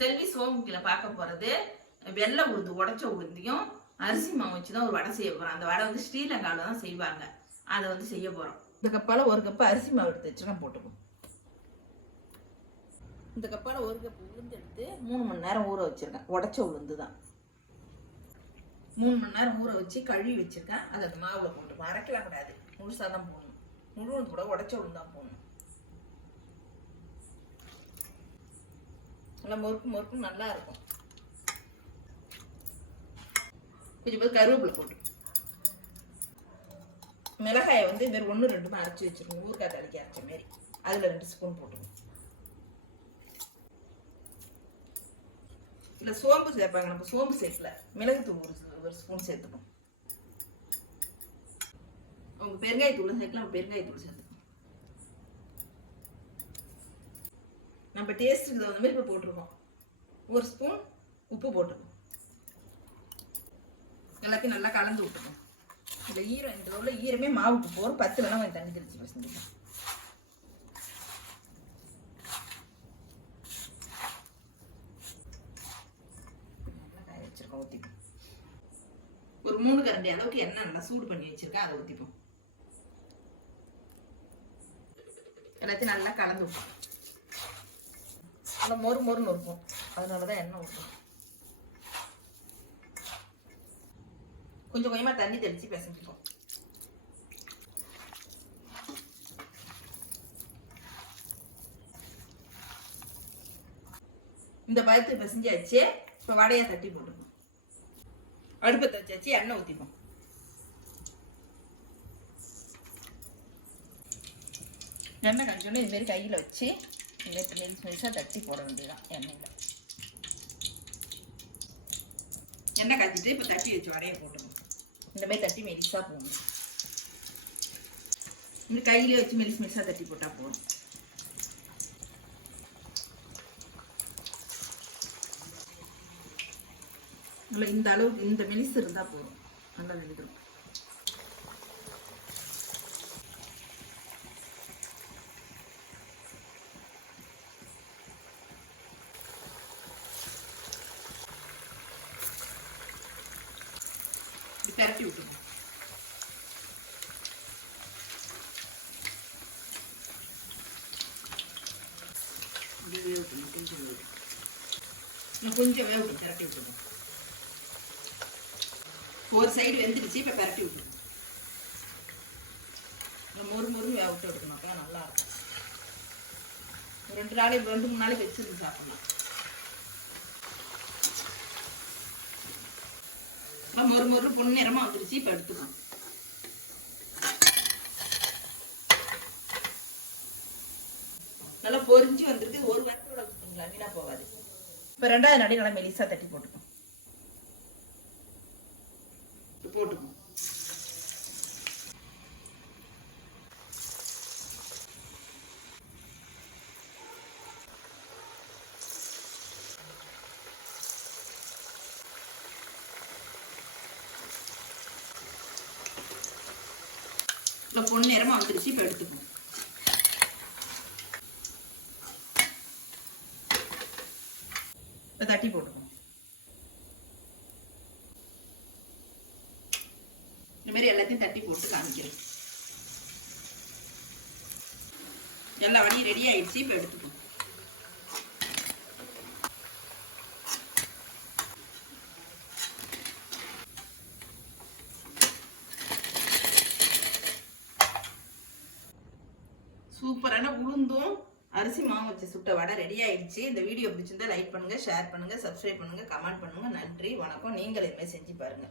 செல்வி சோமுக்கில பார்க்க போறது வெள்ளை உளுந்து உடைச்ச உளுந்தையும் அரிசி மாவு வச்சுதான் ஒரு வடை செய்ய போறோம். அந்த வடை வந்து ஸ்ரீலங்காவில தான் செய்வாங்க. அதை வந்து செய்ய போறோம். இந்த கப்பால ஒரு கப்பு அரிசி மாவு எடுத்து வச்சு நான் போட்டுப்போம். இந்த கப்பால ஒரு கப்பு உளுந்து எடுத்து 3 மணி நேரம் ஊற வச்சிருக்கேன். உடைச்ச உளுந்து தான் 3 மணி நேரம் ஊற வச்சு கழுவி வச்சிருக்கேன். அதை அந்த மாவுல போட்டு அரைக்கலாம் கூடாது, முழுசா தான் போடணும். முழு உளுந்து கூட உடைச்ச உளுந்து தான் போடணும். நல்லா மொறுக்கு நல்லா இருக்கும். கொஞ்சம் போது கருவேப்பிலை போட்டு மிளகாயை வந்து வேறு 1-2 அரைச்சி வச்சிருக்கோம். ஊறுகாய் தளிக்க அரைச்ச மாரி அதில் 2 ஸ்பூன் போட்டுக்கணும். இல்லை சோம்பு சேர்ப்பாங்க, நம்ம சோம்பு சேர்க்கல. மிளகுத்தூள் ஒரு ஸ்பூன் சேர்த்துக்கணும். உங்க பெருங்காயத்தூள் சேர்க்கலாம், பெருங்காயத்தூள் சேர்த்துக்கணும். நம்ம டேஸ்ட்டுக்கு தகுந்த மாதிரி இப்போ போட்டிருக்கோம். 1 ஸ்பூன் உப்பு போட்டுக்கணும். எல்லாத்தையும் நல்லா கலந்து விட்டுக்கணும். இந்த ஈரம் இந்த உள்ள ஈரமே மாவுக்கு போகிற 10 வேணா கொஞ்சம் தண்ணி தெளிச்சு வச்சுருக்கோம். நல்லா காய வச்சிருக்கோம். ஊற்றிப்போம். ஒரு 3 கரண்டி அளவுக்கு எண்ணெய் நல்லா சூடு பண்ணி வச்சிருக்கேன். அதை ஊற்றிப்போம். எல்லாத்தையும் நல்லா கலந்து விட்டோம். நல்லா மொறுன்னு இருக்கும். அதனால தான் எண்ணெய் ஊற்றணும். கொஞ்சம் கொஞ்சமாக தண்ணி தெளித்து பிசைஞ்சிப்போம். இந்த பதத்தை பிசைஞ்சாச்சு. இப்போ வடையை தட்டி போட்டுப்போம். அடுப்பை தச்சாச்சு. எண்ணெய் ஊற்றிப்போம். எண்ணெய் கழிச்சோன்னா இதுமாரி கையில் வச்சு மெலிசாக தட்டி போட வேண்டியதான். எண்ணெய் காய்ச்சிட்டு இப்போ தட்டி வச்சு வடையை போட்டுக்கணும். இந்த மாதிரி தட்டி மெலிசாக போடணும். இந்த கையிலே வச்சு மெலிசாக தட்டி போட்டால் போதும். நல்லா இந்த அளவுக்கு இந்த மெலிசு இருந்தால் போதும். நல்லா வெந்துடும். பரட்டி விட்டுருங்க. கொஞ்சம் வேகட்டும். பரட்டி விட்டுருங்க. ஒரு சைடு வெந்துடுச்சு. இப்போ பரட்டி விட்டுருங்க. மொறு வேக விட்டு எடுக்கணும். அப்போ நல்லா இருக்கும். 2-3 நாளைக்கு வச்சிருந்து சாப்பிடலாம். மொறு பொன்னிறமா வந்துருச்சு. இப்போ எடுத்துக்கணும். நல்லா பொரிஞ்சு வந்திருக்கு. ஒரு வாரத்தோட வச்சுக்கோங்களா, வீணா போகாது. இப்போ 2வது நாடி நல்லா மெலிசா தட்டி போட்டுக்கணும். இப்போ பொன்னிறமா வந்துருச்சு. இப்போ எடுத்துக்கணும். இப்போ தட்டி போட்டுக்கணும். இந்த மாதிரி எல்லாத்தையும் தட்டி போட்டு காமிக்கிறேன். எல்லா வடையும் ரெடி ஆயிடுச்சு. இப்போ எடுத்துக்கணும். சூப்பரான உளுந்தும் அரிசி மாவு வச்சு சுட்ட வடை ரெடி ஆயிடுச்சு. இந்த வீடியோ பிடிச்சிருந்தா லைக் பண்ணுங்க, ஷேர் பண்ணுங்க, சப்ஸ்கிரைப் பண்ணுங்க, கமெண்ட் பண்ணுங்க. நன்றி, வணக்கம். நீங்கள் இதுமாதிரி செஞ்சு பாருங்க.